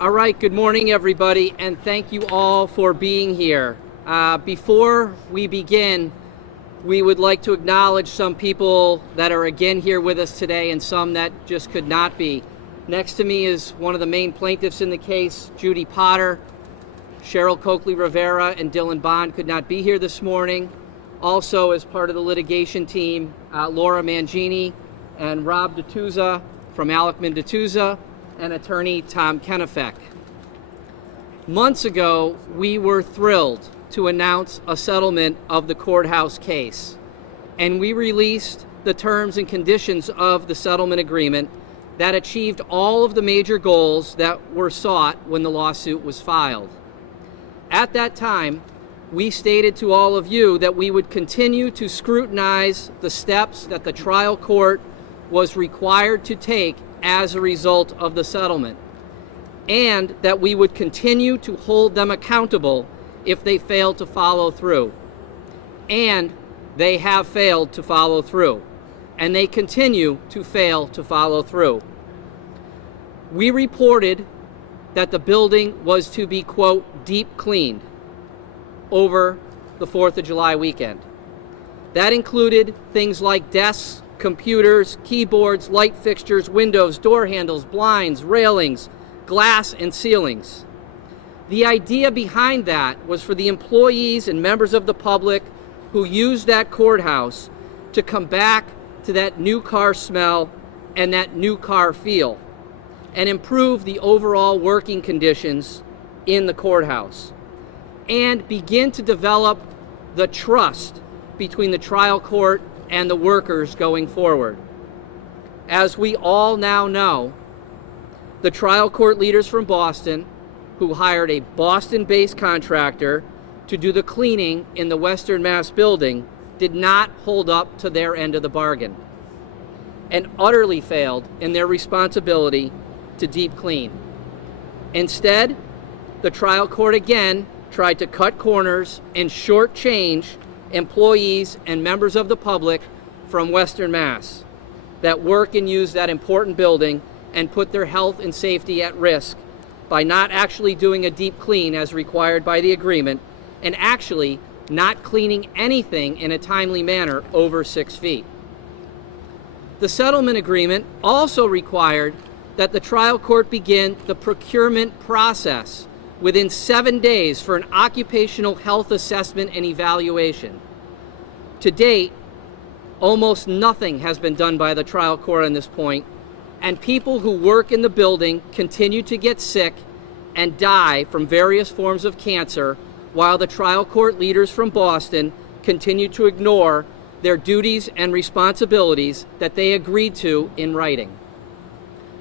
All right, good morning, everybody, and thank you all for being here. Before we begin, we would like to acknowledge some people that are again here with us today and some that just could not be. Next to me is one of the main plaintiffs in the case, Judy Potter. Cheryl Coakley-Rivera and Dylan Bond could not be here this morning. Also, as part of the litigation team, Laura Mangini and Rob D'Attusa from Alekman D'Attusa, and attorney Tom Kenefek. Months ago, we were thrilled to announce a settlement of the courthouse case, and we released the terms and conditions of the settlement agreement that achieved all of the major goals that were sought when the lawsuit was filed. At that time, we stated to all of you that we would continue to scrutinize the steps that the trial court was required to take as a result of the settlement, and that we would continue to hold them accountable if they failed to follow through. And they have failed to follow through, and they continue to fail to follow through. We reported that the building was to be, quote, deep cleaned over the 4th of July weekend. That included things like desks, computers, keyboards, light fixtures, windows, door handles, blinds, railings, glass, and ceilings. The idea behind that was for the employees and members of the public who used that courthouse to come back to that new car smell and that new car feel, and improve the overall working conditions in the courthouse, and begin to develop the trust between the trial court and the workers going forward. As we all now know, the trial court leaders from Boston, who hired a Boston-based contractor to do the cleaning in the Western Mass building, did not hold up to their end of the bargain and utterly failed in their responsibility to deep clean. Instead, the trial court again tried to cut corners and shortchange employees and members of the public from Western Mass that work and use that important building and put their health and safety at risk by not actually doing a deep clean as required by the agreement, and actually not cleaning anything in a timely manner over 6 feet. The settlement agreement also required that the trial court begin the procurement process within 7 days for an occupational health assessment and evaluation. To date, almost nothing has been done by the trial court on this point, and people who work in the building continue to get sick and die from various forms of cancer, while the trial court leaders from Boston continue to ignore their duties and responsibilities that they agreed to in writing.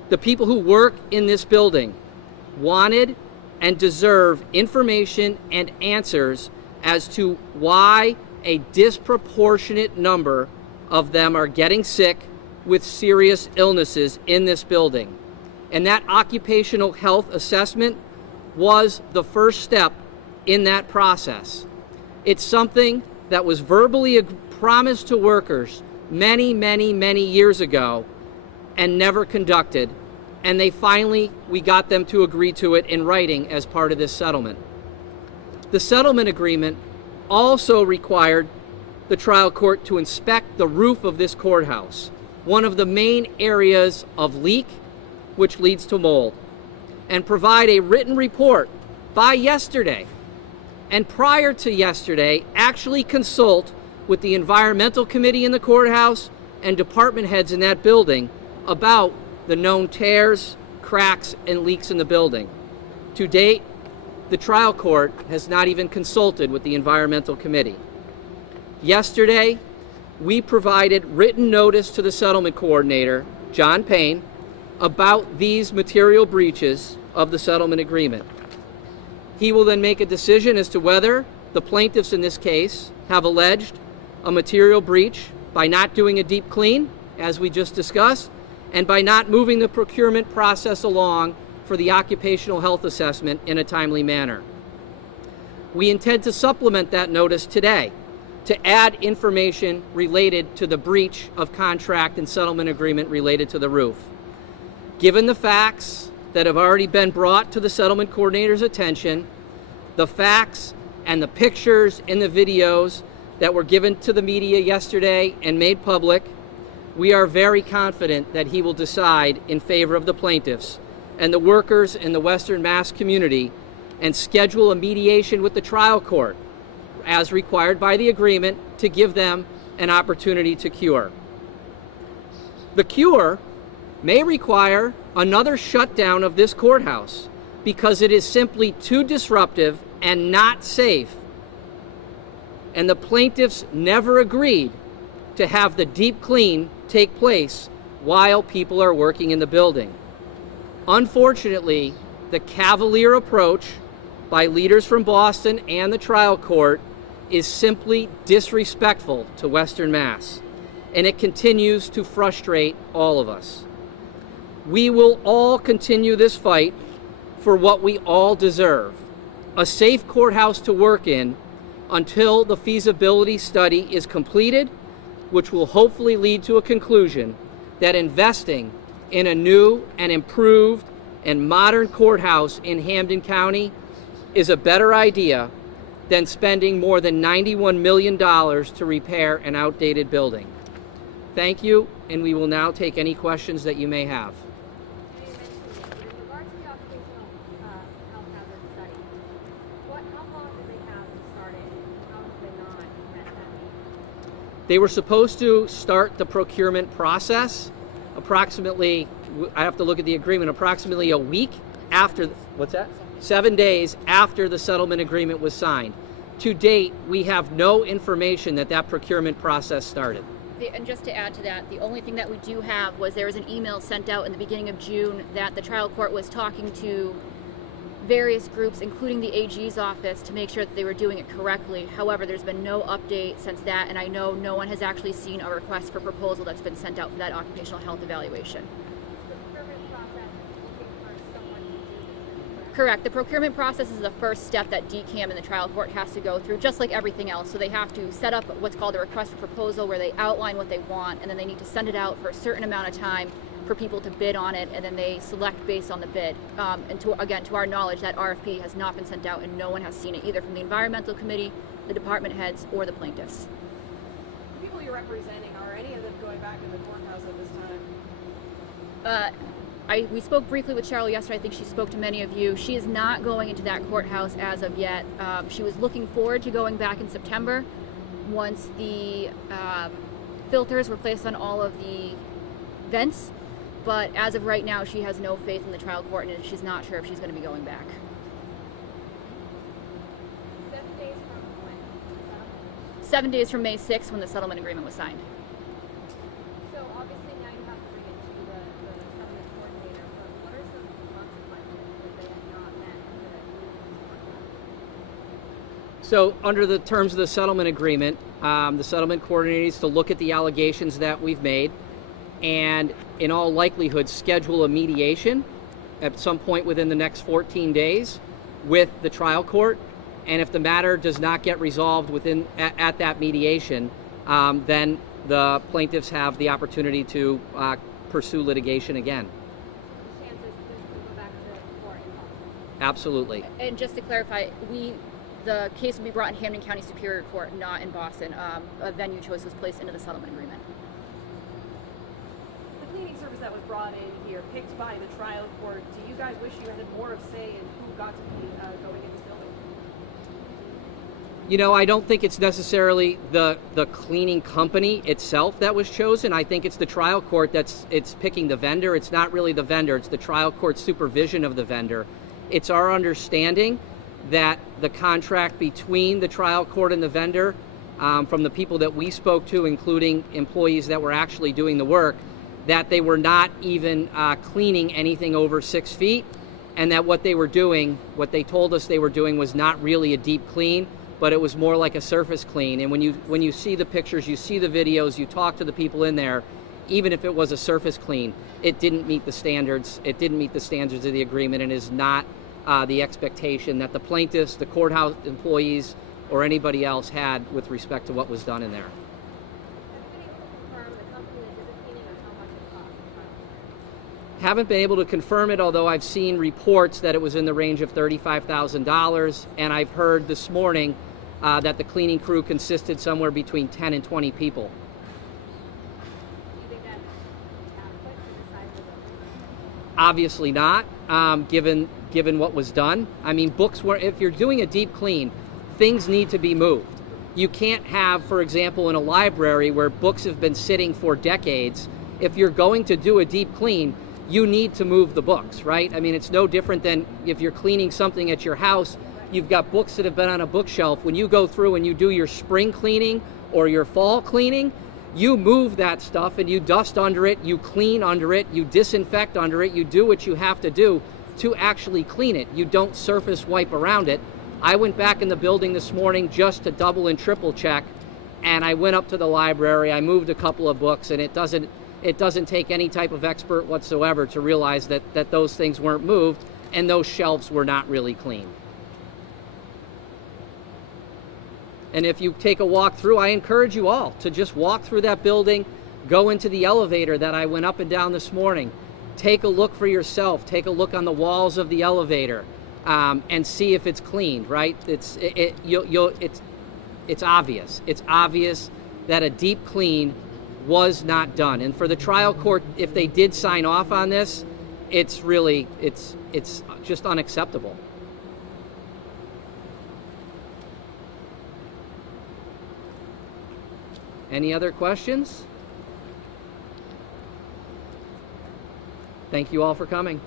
The people who work in this building wanted and deserve information and answers as to why a disproportionate number of them are getting sick with serious illnesses in this building. And that occupational health assessment was the first step in that process. It's something that was verbally promised to workers many, many, many years ago and never conducted. And we got them to agree to it in writing as part of this settlement. The settlement agreement also required the trial court to inspect the roof of this courthouse, one of the main areas of leak, which leads to mold, and provide a written report by yesterday. And prior to yesterday, actually consult with the environmental committee in the courthouse and department heads in that building about the known tears, cracks, and leaks in the building. To date, the trial court has not even consulted with the environmental committee. Yesterday, we provided written notice to the settlement coordinator, John Payne, about these material breaches of the settlement agreement. He will then make a decision as to whether the plaintiffs in this case have alleged a material breach by not doing a deep clean, as we just discussed, and by not moving the procurement process along for the occupational health assessment in a timely manner. We intend to supplement that notice today to add information related to the breach of contract and settlement agreement related to the roof. Given the facts that have already been brought to the settlement coordinator's attention, the facts and the pictures and the videos that were given to the media yesterday and made public, we are very confident that he will decide in favor of the plaintiffs and the workers in the Western Mass community and schedule a mediation with the trial court as required by the agreement to give them an opportunity to cure. The cure may require another shutdown of this courthouse because it is simply too disruptive and not safe. And the plaintiffs never agreed to have the deep clean take place while people are working in the building. Unfortunately, the cavalier approach by leaders from Boston and the trial court is simply disrespectful to Western Mass, and it continues to frustrate all of us. We will all continue this fight for what we all deserve, a safe courthouse to work in until the feasibility study is completed, which will hopefully lead to a conclusion that investing in a new and improved and modern courthouse in Hampden County is a better idea than spending more than $91 million to repair an outdated building. Thank you, and we will now take any questions that you may have. They were supposed to start the procurement process approximately, I have to look at the agreement, approximately a week after, what's that? 7 days after the settlement agreement was signed. To date, we have no information that that procurement process started. And just to add to that, the only thing that we do have was there was an email sent out in the beginning of June that the trial court was talking to various groups, including the AG's office, to make sure that they were doing it correctly. However, there's been no update since that, and I know no one has actually seen a request for proposal that's been sent out for that occupational health evaluation. Correct. The procurement process is the first step that DCAM and the trial court has to go through, just like everything else. So they have to set up what's called a request for proposal where they outline what they want, and then they need to send it out for a certain amount of time for people to bid on it, and then they select based on the bid. And to our knowledge, that RFP has not been sent out and no one has seen it, either from the environmental committee, the department heads, or the plaintiffs. The people you're representing, are any of them going back in the courthouse at this time? We spoke briefly with Cheryl yesterday. I think she spoke to many of you. She is not going into that courthouse as of yet. She was looking forward to going back in September once the filters were placed on all of the vents. But as of right now, she has no faith in the trial court, and she's not sure if she's going to be going back. 7 days from when? 7 days from May 6th, when the settlement agreement was signed. So obviously now you have to bring it to the settlement coordinator, but what are some consequences that they have not met the So under the terms of the settlement agreement, the settlement coordinator needs to look at the allegations that we've made and in all likelihood schedule a mediation at some point within the next 14 days with the trial court. And if the matter does not get resolved at that mediation, then the plaintiffs have the opportunity to pursue litigation again. The chances this could go back to court in Boston? Absolutely. And just to clarify, the case will be brought in Hampden County Superior Court, not in Boston. A venue choice was placed into the settlement agreement. The cleaning service that was brought in here, picked by the trial court, do you guys wish you had more of say in who got to be going in this building? You know, I don't think it's necessarily the cleaning company itself that was chosen. I think it's the trial court it's picking the vendor. It's not really the vendor. It's the trial court's supervision of the vendor. It's our understanding that the contract between the trial court and the vendor, from the people that we spoke to, including employees that were actually doing the work, that they were not even cleaning anything over 6 feet, and that what they were doing, what they told us they were doing, was not really a deep clean, but it was more like a surface clean. And when you see the pictures, you see the videos, you talk to the people in there, even if it was a surface clean, it didn't meet the standards. It didn't meet the standards of the agreement, and is not the expectation that the plaintiffs, the courthouse employees, or anybody else had with respect to what was done in there. Haven't been able to confirm it, although I've seen reports that it was in the range of $35,000, and I've heard this morning that the cleaning crew consisted somewhere between 10 and 20 people. Do you think that's adequate for the size of the building? Obviously not, given what was done. I mean, books were, if you're doing a deep clean, things need to be moved. You can't have, for example, in a library where books have been sitting for decades, if you're going to do a deep clean, you need to move the books, right? I mean, it's no different than if you're cleaning something at your house, you've got books that have been on a bookshelf. When you go through and you do your spring cleaning or your fall cleaning, you move that stuff and you dust under it, you clean under it, you disinfect under it, you do what you have to do to actually clean it. You don't surface wipe around it. I went back in the building this morning just to double and triple check, and I went up to the library, I moved a couple of books, and it doesn't take any type of expert whatsoever to realize that those things weren't moved and those shelves were not really clean. And if you take a walk through, I encourage you all to just walk through that building, go into the elevator that I went up and down this morning, take a look for yourself, take a look on the walls of the elevator, and see if it's cleaned, right? It's obvious. It's obvious that a deep clean was not done. And for the trial court, if they did sign off on this, it's just unacceptable. Any other questions? Thank you all for coming.